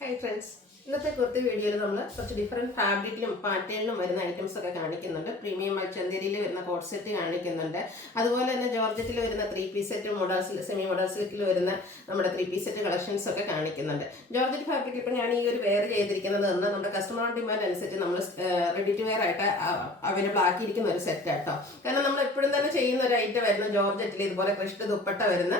Hi friends. ഇന്നത്തെ കുർത്തി വീഡിയോയിൽ നമ്മൾ കുറച്ച് ഡിഫറെൻറ്റ് ഫാബ്രിക്കിലും പാറ്റേണിലും വരുന്ന ഐറ്റംസ് ഒക്കെ കാണിക്കുന്നുണ്ട്. പ്രീമിയം മൽച്ചന്തേരിയിൽ വരുന്ന കോട്ട് സെറ്റ് കാണിക്കുന്നുണ്ട്. അതുപോലെ തന്നെ ജോർജറ്റിൽ വരുന്ന 3 piece set, model semi model സിൽക്കിൽ വരുന്ന നമ്മുടെ 3 പീസ് സെറ്റ് കളക്ഷൻസ് ഒക്കെ കാണിക്കുന്നുണ്ട്. ജോർജറ്റ് ഫാബ്രിക് ഇപ്പോൾ ഞാൻ ഈ ഒരു വെയർ ചെയ്തിരിക്കുന്നത് നമ്മുടെ കസ്റ്റമർ ഡിമാൻഡ് അനുസരിച്ച് നമ്മൾ റെഡി ടു വെയർ ആയിട്ട് അവൈലബിൾ ആക്കിയിരിക്കുന്ന ഒരു സെറ്റ് ആട്ടോ. കാരണം നമ്മൾ എപ്പോഴും തന്നെ ചെയ്യുന്ന ഒരു ഐറ്റം വരുന്ന ജോർജറ്റിൽ ഇതുപോലെ ക്രിഷ്ട് ദുപ്പട്ട വരുന്ന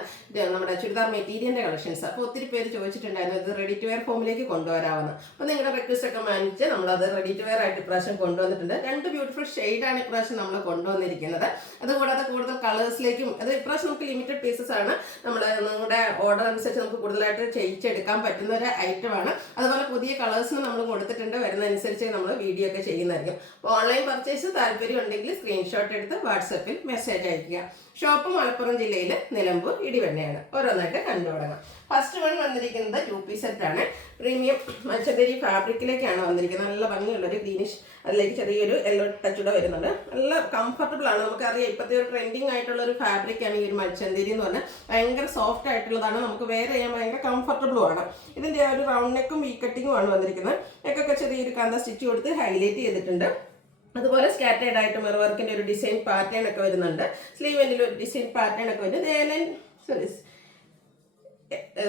നമ്മുടെ ചുരിദാർ മെറ്റീരിയലിൻ്റെ കളക്ഷൻസ്. അപ്പോൾ ഒത്തിരി പേര് ചോദിച്ചിട്ടുണ്ടായിരുന്നു ഇത് റെഡി ടു വെയർ ഫോമിലേക്ക് കൊണ്ടുവരാമെന്ന്. അപ്പോൾ നിങ്ങളുടെ റിക്വസ്റ്റ് ഒക്കെ മാനിച്ച് നമ്മളത് റെഡി ടു വെയർ ആയിട്ട് ഇപ്രാവശ്യം കൊണ്ടുവന്നിട്ടുണ്ട്. 2 ബ്യൂട്ടിഫുൾ ഷെയ്ഡാണ് ഇപ്രാവശ്യം നമ്മൾ കൊണ്ടുവന്നിരിക്കുന്നത്. അതുകൂടാതെ കൂടുതൽ കളേഴ്സിലേക്കും അത് ഇപ്രാവശ്യം നമുക്ക് ലിമിറ്റഡ് പീസസ് ആണ്. നിങ്ങളുടെ ഓർഡർ അനുസരിച്ച് നമുക്ക് കൂടുതലായിട്ട് ചെയ്യിച്ചെടുക്കാൻ പറ്റുന്ന ഒരു ഐറ്റമാണ്. അതുപോലെ പുതിയ കളേഴ്സിന് നമ്മൾ കൊടുത്തിട്ടുണ്ട്. വരുന്നതനുസരിച്ച് നമ്മൾ വീഡിയോ ഒക്കെ ചെയ്യുന്നതായിരിക്കും. അപ്പോൾ ഓൺലൈൻ പർച്ചേസ് താല്പര്യം ഉണ്ടെങ്കിൽ സ്ക്രീൻഷോട്ട് എടുത്ത് വാട്സപ്പിൽ മെസ്സേജ് അയയ്ക്കുക. ഷോപ്പ് മലപ്പുറം ജില്ലയിൽ നിലമ്പൂർ ഇടിവണ്ണയാണ്. ഓരോന്നായിട്ട് കണ്ടു തുടങ്ങാം. ഫസ്റ്റ് വൺ വന്നിരിക്കുന്നത് 2 പീസ് സെറ്റാണ്. പ്രീമിയം മൽച്ചന്തേരി ഫാബ്രിക്കിലേക്കാണ് വന്നിരിക്കുന്നത്. നല്ല ഭംഗിയുള്ളൊരു ഗ്രീനിഷ്, അതിലേക്ക് ചെറിയൊരു യെല്ലോ ടച്ചൂടെ വരുന്നുണ്ട്. നല്ല കംഫർട്ടബിൾ ആണ്. നമുക്കറിയാം ഇപ്പോഴത്തെ ഒരു ട്രെൻഡിങ് ആയിട്ടുള്ള ഒരു ഫാബ്രിക്കാണ് ഈ ഒരു മൽച്ചന്തേരി എന്ന് പറഞ്ഞാൽ. ഭയങ്കര സോഫ്റ്റ് ആയിട്ടുള്ളതാണ്. നമുക്ക് വെയർ ചെയ്യാൻ ഭയങ്കര കംഫർട്ടബിളും ആണ്. ഇതിൻ്റെ ആ ഒരു റൗണ്ട് നെക്കും വി കട്ടിങ്ങും ആണ് വന്നിരിക്കുന്നത്. നെക്കൊക്കെ ചെറിയൊരു കാന്ത സ്റ്റിച്ച് കൊടുത്ത് ഹൈലൈറ്റ് ചെയ്തിട്ടുണ്ട്. അതുപോലെ സ്കാറ്റേഡ് ആയിട്ട് മിറർ വർക്കിൻ്റെ ഒരു ഡിസൈൻ പാറ്റേൺ ഒക്കെ വരുന്നുണ്ട്. സ്ലീവെൻറ്റിൽ ഒരു ഡിസൈൻ പാറ്റേൺ ഒക്കെ വരുന്നത്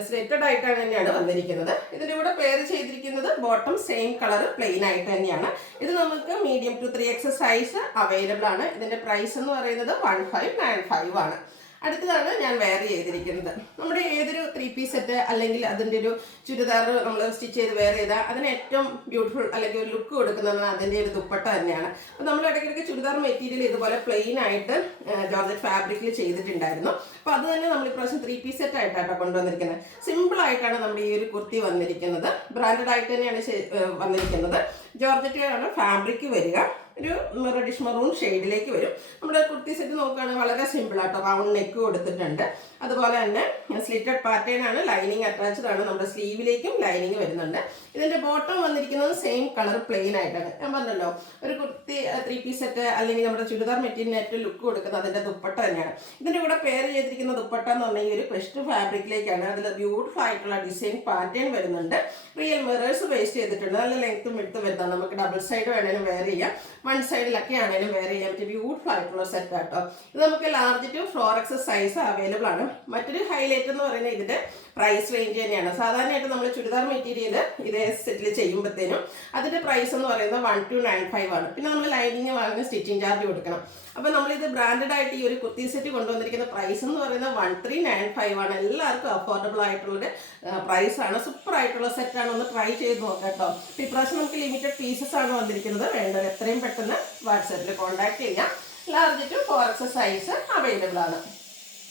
സ്ട്രെറ്റഡ് ആയിട്ടാണ് തന്നെയാണ് വന്നിരിക്കുന്നത്. ഇതിൻ്റെ കൂടെ പെയർ ചെയ്തിരിക്കുന്നത് ബോട്ടം സെയിം കളർ പ്ലെയിൻ ആയിട്ട് തന്നെയാണ്. ഇത് നമുക്ക് medium to 3X size available ആണ്. ഇതിൻ്റെ പ്രൈസ് എന്ന് പറയുന്നത് 1595 ആണ്. അടുത്തതാണ് ഞാൻ വെയർ ചെയ്തിരിക്കുന്നത്. നമ്മുടെ ഏതൊരു 3 പീസ് സെറ്റ് അല്ലെങ്കിൽ അതിൻ്റെ ഒരു ചുരിദാർ നമ്മൾ സ്റ്റിച്ച് ചെയ്ത് വെയർ ചെയ്താൽ അതിന് ഏറ്റവും ബ്യൂട്ടിഫുൾ അല്ലെങ്കിൽ ഒരു ലുക്ക് കൊടുക്കുന്നത് അതിൻ്റെ ഒരു ദുപ്പട്ട തന്നെയാണ്. അപ്പോൾ നമ്മൾ ഇടയ്ക്കിടയ്ക്ക് ചുരിദാർ മെറ്റീരിയൽ ഇതുപോലെ പ്ലെയിൻ ആയിട്ട് ജോർജറ്റ് ഫാബ്രിക്കിൽ ചെയ്തിട്ടുണ്ടായിരുന്നു. അപ്പോൾ അത് തന്നെ നമ്മൾ ഇപ്രാവശ്യം 3 പീസ് സെറ്റ് ആയിട്ടാണ് കൊണ്ടുവന്നിരിക്കുന്നത്. സിമ്പിൾ ആയിട്ടാണ് നമ്മുടെ ഈ ഒരു കുർത്തി വന്നിരിക്കുന്നത്. ബ്രാൻഡഡ് ആയിട്ട് തന്നെയാണ് വന്നിരിക്കുന്നത്. ജോർജറ്റിലാണ് ഫാബ്രിക് വരിക. ഒരു റെഡിഷ് മറൂൺ ഷെയ്ഡിലേക്ക് വരും. നമ്മുടെ കുർത്തി സെറ്റ് നോക്കുകയാണെങ്കിൽ വളരെ സിമ്പിൾ ആട്ടോ. റൗണ്ട് നെക്ക് കൊടുത്തിട്ടുണ്ട്. അതുപോലെ തന്നെ സ്ലിറ്റഡ് പാറ്റേൺ ആണ്. ലൈനിങ് അറ്റാച്ച്ഡ് ആണ്. നമ്മുടെ സ്ലീവിലേക്കും ലൈനിങ് വരുന്നുണ്ട്. ഇതിൻ്റെ ബോട്ടം വന്നിരിക്കുന്നത് സെയിം കളർ പ്ലെയിൻ ആയിട്ടാണ്. ഞാൻ പറഞ്ഞല്ലോ ഒരു കുർത്തി 3 പീസ് സെറ്റ് അല്ലെങ്കിൽ നമ്മുടെ ചുരിദാർ മെറ്റീരിയലിന് ഏറ്റവും ലുക്ക് കൊടുക്കുന്നത് അതിൻ്റെ ദുപ്പട്ട തന്നെയാണ്. ഇതിൻ്റെ കൂടെ പെയർ ചെയ്തിരിക്കുന്ന ദുപ്പട്ട എന്ന് പറഞ്ഞാൽ ഒരു ക്രിഷ്ട് ഫാബ്രിക്കിലേക്കാണ്. അതിൽ ബ്യൂട്ടിഫുൾ ആയിട്ടുള്ള ഡിസൈൻ പാറ്റേൺ വരുന്നുണ്ട്. റിയൽ മിറേഴ്സ് വേസ്റ്റ് ചെയ്തിട്ടുണ്ട്. നല്ല ലെങ്ത്തും എടുത്ത് വരുന്നതാണ്. നമുക്ക് ഡബിൾ സൈഡ് വേണേലും വെയർ ചെയ്യാം, വൺ സൈഡിലൊക്കെ ആണെങ്കിലും വെയർ ചെയ്യാൻ പറ്റിയ ബ്യൂട്ടിഫുൾ ആയിട്ടുള്ള സെറ്റ് ആട്ടോ. ഇത് നമുക്ക് large to 4X size available ആണ്. മറ്റൊരു ഹൈലൈറ്റ് എന്ന് പറയുന്നത് ഇതിൻ്റെ പ്രൈസ് റേഞ്ച് തന്നെയാണ്. സാധാരണയായിട്ട് നമ്മൾ ചുരിദാർ മെറ്റീരിയൽ ഇതേ സെറ്റിൽ ചെയ്യുമ്പോഴത്തേനും അതിൻ്റെ പ്രൈസ് എന്ന് പറയുന്നത് 1295 ആണ്. പിന്നെ നമ്മൾ ലൈനിങ് വാങ്ങുന്ന സ്റ്റിച്ചിങ് ചാർജ് കൊടുക്കണം. അപ്പോൾ നമ്മളിത് ബ്രാൻഡഡ് ആയിട്ട് ഈ ഒരു കുർത്തി സെറ്റ് കൊണ്ടുവന്നിരിക്കുന്ന പ്രൈസ് എന്ന് പറയുന്നത് 1395 ആണ്. എല്ലാവർക്കും അഫോർഡബിൾ ആയിട്ടുള്ളൊരു പ്രൈസാണ്. സൂപ്പർ ആയിട്ടുള്ള സെറ്റാണ്. ഒന്ന് ട്രൈ ചെയ്ത് നോക്കാം കേട്ടോ. ഇപ്രാവശ്യം നമുക്ക് ലിമിറ്റഡ് പീസസ് ആണ് വന്നിരിക്കുന്നത്. വേണ്ടത് എത്രയും പെട്ടെന്ന് വാട്സാപ്പിൽ കോൺടാക്ട് ചെയ്യാം. Large to 4X size available ആണ്.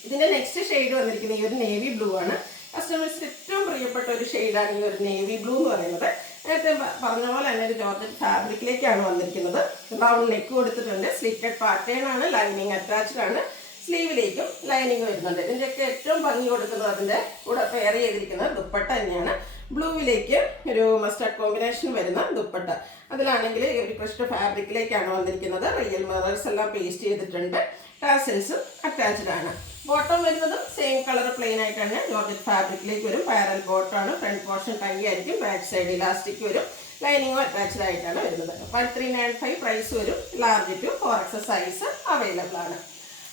ഇതിൻ്റെ നെക്സ്റ്റ് ഷെയ്ഡ് വന്നിരിക്കുന്നത് ഈ ഒരു നേവി ബ്ലൂ ആണ്. കസ്റ്റമേഴ്സിന് ഏറ്റവും പ്രിയപ്പെട്ട ഒരു ഷെയ്ഡാണ് ഈ ഒരു നേവി ബ്ലൂ എന്ന് പറയുന്നത്. നേരത്തെ പറഞ്ഞ പോലെ തന്നെ ഒരു ജോർജറ്റ് ഫാബ്രിക്കിലേക്കാണ് വന്നിരിക്കുന്നത്. റൗണ്ട് നെക്ക് കൊടുത്തിട്ടുണ്ട്. സ്ലിറ്റഡ് പാറ്റേൺ ആണ്. ലൈനിങ് അറ്റാച്ച്ഡ് ആണ്. സ്ലീവിലേക്കും ലൈനിങ് വരുന്നുണ്ട്. ഇതിൻ്റെയൊക്കെ ഏറ്റവും ഭംഗി കൊടുക്കുന്നത് അതിൻ്റെ കൂടെ പെയർ ചെയ്തിരിക്കുന്നത് ദുപ്പട്ട തന്നെയാണ്. ബ്ലൂവിലേക്ക് ഒരു മസ്റ്റാർഡ് കോമ്പിനേഷൻ വരുന്ന ദുപ്പട്ട. അതിലാണെങ്കിൽ ഒരു ക്രിഷ്ട് ഫാബ്രിക്കിലേക്കാണ് വന്നിരിക്കുന്നത്. റിയൽ മിറേഴ്സ് എല്ലാം പേസ്റ്റ് ചെയ്തിട്ടുണ്ട്. ടാസൽസും അറ്റാച്ച്ഡ് ആണ്. ബോട്ടം വരുന്നത് സെയിം കളർ പ്ലെയിൻ ആയിട്ടാണ്. ജോർജറ്റ് ഫാബ്രിക്കിലേക്ക് വരും. പാരൽ ബോട്ടമാണ്. ഫ്രണ്ട് പോർഷൻ ടൈ ആയിരിക്കും. ബാക്ക് സൈഡ് ഇലാസ്റ്റിക് വരും. ലൈനിങ്ങും അറ്റാച്ച്ഡ് ആയിട്ടാണ് വരുന്നത്. 1395 പ്രൈസ് വരും. Large to 4X size available ആണ്.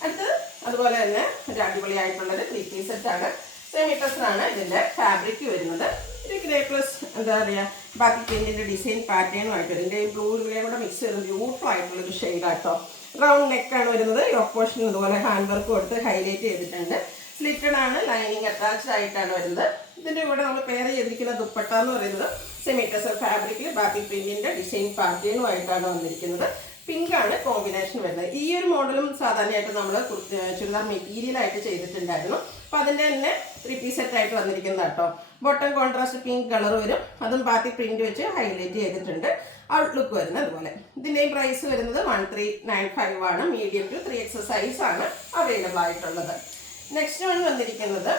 അടുത്തത് അതുപോലെ തന്നെ ഒരു അടിപൊളിയായിട്ടുള്ളൊരു 3 പീസ് സെറ്റാണ്. സെമി ടസറാണ് ഇതിൻ്റെ ഫാബ്രിക് വരുന്നത്. ഒരു ഗ്രേ പ്ലസ് എന്താ പറയുക ബാക്കി പെയിൻറ്റിൻ്റെ ഡിസൈൻ പാറ്റേണുമായിട്ട് ഇതിൻ്റെ ബ്ലൂവിലെയും കൂടെ മിക്സ് ചെയ്ത് ബ്യൂട്ടിഫുൾ ആയിട്ടുള്ളൊരു ഷെയ്ഡാട്ടോ. റൗണ്ട് നെക്കാണ് വരുന്നത്. യോക്ക് പോർഷൻ ഇതുപോലെ ഹാൻഡ് വർക്ക് കൊടുത്ത് ഹൈലൈറ്റ് ചെയ്തിട്ടുണ്ട്. സ്ലിറ്റഡ് ആണ്. ലൈനിങ് അറ്റാച്ച്ഡ് ആയിട്ടാണ് വരുന്നത്. ഇതിൻ്റെ കൂടെ നമ്മൾ പെയർ ചെയ്തിരിക്കുന്ന ദുപ്പട്ട എന്ന് പറയുന്നത് സെമി ടസർ ഫാബ്രിക്കിൽ ബാക്കി പ്രിൻറ്റിൻ്റെ ഡിസൈൻ പാറ്റേണുമായിട്ടാണ് വന്നിരിക്കുന്നത്. പിങ്കാണ് കോമ്പിനേഷൻ വരുന്നത്. ഈ ഒരു മോഡലും സാധാരണയായിട്ട് നമ്മൾ ചുരിദാർ മെറ്റീരിയലായിട്ട് ചെയ്തിട്ടുണ്ടായിരുന്നു. അപ്പോൾ അതിൻ്റെ തന്നെ 3 പീസ് സെറ്റായിട്ട് വന്നിരിക്കുന്നത് കേട്ടോ. ബോട്ടം കോൺട്രാസ്റ്റ് പിങ്ക് കളർ വരും. അതും ബാക്കി പ്രിൻറ്റ് വെച്ച് ഹൈലൈറ്റ് ചെയ്തിട്ടുണ്ട്. ഔട്ട്ലുക്ക് വരുന്നത് അതുപോലെ. ഇതിൻ്റെയും പ്രൈസ് വരുന്നത് 1395 ആണ്. മീഡിയം ടു 3X സൈസ് ആണ് അവൈലബിൾ ആയിട്ടുള്ളത്. നെക്സ്റ്റ് വൺ വന്നിരിക്കുന്നത്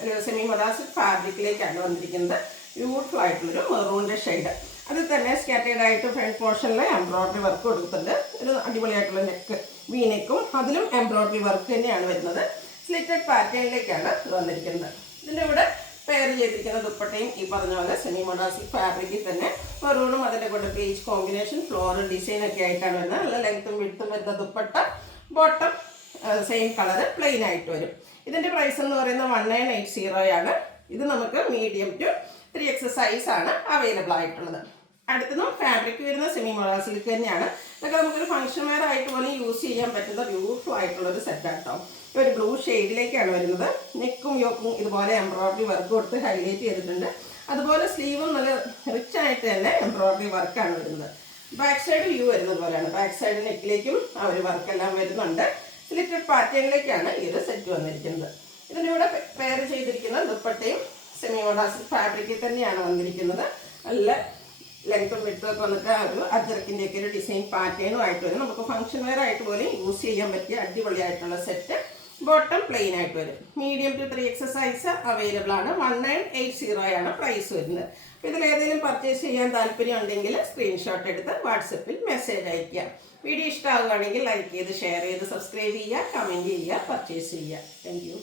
ഒരു സെമി മൊഡാസിക് ഫാബ്രിക്കിലേക്കാണ് വന്നിരിക്കുന്നത്. ബ്യൂട്ടിഫുൾ ആയിട്ടുള്ളൊരു മെറൂണിൻ്റെ ഷെയ്ഡ്. അതിൽ തന്നെ സ്കാറ്റേഡ് ആയിട്ട് ഫ്രണ്ട് പോർഷനിൽ എംബ്രോയ്ഡറി വർക്ക് കൊടുത്തിട്ടുണ്ട്. ഒരു അടിപൊളിയായിട്ടുള്ള നെക്ക് വി നെക്കും അതിലും എംബ്രോയ്ഡറി വർക്ക് തന്നെയാണ് വരുന്നത്. സ്ലിറ്റഡ് പാറ്റേണിലേക്കാണ് ഇത് വന്നിരിക്കുന്നത്. ഇതിൻ്റെ കൂടെ പെയർ ചെയ്തിരിക്കുന്ന ദുപ്പട്ടയും ഈ പറഞ്ഞ പോലെ സെമി മൊഡാസിക് ഫാബ്രിക്കിൽ തന്നെ മെറൂണും അതിൻ്റെ കൂടെ ബേജ് കോമ്പിനേഷൻ ഫ്ലോറൽ ഡിസൈൻ ഒക്കെ ആയിട്ടാണ് വരുന്നത്. നല്ല ലെങ്ത്തും വിഡ്ത്തും വരുന്ന dupatta. Bottom same colour plain ആയിട്ട് വരും. ഇതിൻ്റെ പ്രൈസ് എന്ന് പറയുന്നത് 1980 ആണ്. ഇത് നമുക്ക് മീഡിയം ടു 3X സൈസാണ് അവൈലബിൾ ആയിട്ടുള്ളത്. അടുത്തതും ഫാബ്രിക് വരുന്ന സെമി മൊഡാ സിൽക്ക് തന്നെയാണ്. ഇതൊക്കെ നമുക്കൊരു ഫംഗ്ഷൻ വെയർ ആയിട്ട് പോലും യൂസ് ചെയ്യാൻ പറ്റുന്ന ബ്യൂട്ടിഫുൾ ആയിട്ടുള്ളൊരു സെറ്റാണ് കേട്ടോ. ഒരു ബ്ലൂ ഷെയ്ഡിലേക്കാണ് വരുന്നത്. നെക്കും യോക്കും ഇതുപോലെ എംബ്രോയിഡറി വർക്ക് കൊടുത്ത് ഹൈലൈറ്റ് ചെയ്തിട്ടുണ്ട്. അതുപോലെ സ്ലീവും നല്ല റിച്ച് ആയിട്ട് തന്നെ എംബ്രോയിഡറി വർക്കാണ് വരുന്നത്. ബാക്ക് സൈഡ് വ്യൂ വരുന്നത് പോലെയാണ്. ബാക്ക് സൈഡ് നെക്കിലേക്കും ആ ഒരു വർക്കെല്ലാം വരുന്നുണ്ട്. സ്ലിറ്റഡ് പാറ്റേണിലേക്കാണ് ഈ ഒരു സെറ്റ് വന്നിരിക്കുന്നത്. ഇതിൻ്റെ കൂടെ പെയർ ചെയ്തിരിക്കുന്ന ദുപ്പട്ടയും സെമി മൊഡാസിക് ഫാബ്രിക്കിൽ തന്നെയാണ് വന്നിരിക്കുന്നത്. നല്ല ലെങ്ത്തും വിഡ്ത്തും ഒക്കെ വന്നിട്ട് ആ ഒരു അജർക്കിൻ്റെയൊക്കെ ഒരു ഡിസൈൻ പാറ്റേണും ആയിട്ട് വരും. നമുക്ക് ഫംഗ്ഷൻ വെയർ ആയിട്ട് പോലും യൂസ് ചെയ്യാൻ പറ്റിയ അടിപൊളിയായിട്ടുള്ള സെറ്റ്. ബോട്ടം പ്ലെയിൻ ആയിട്ട് വരും. Medium to 3X size available ആണ്. 1980 ആണ് പ്രൈസ് വരുന്നത്. അപ്പോൾ ഇതിലേതെങ്കിലും പർച്ചേസ് ചെയ്യാൻ താല്പര്യം ഉണ്ടെങ്കിൽ സ്ക്രീൻഷോട്ട് എടുത്ത് വാട്സപ്പിൽ മെസ്സേജ് അയയ്ക്കുക. വീഡിയോ ഇഷ്ടമാവുകയാണെങ്കിൽ ലൈക്ക് ചെയ്ത് ഷെയർ ചെയ്ത് സബ്സ്ക്രൈബ് ചെയ്യുക, കമൻറ്റ് ചെയ്യുക, പർച്ചേസ് ചെയ്യുക. Thank you.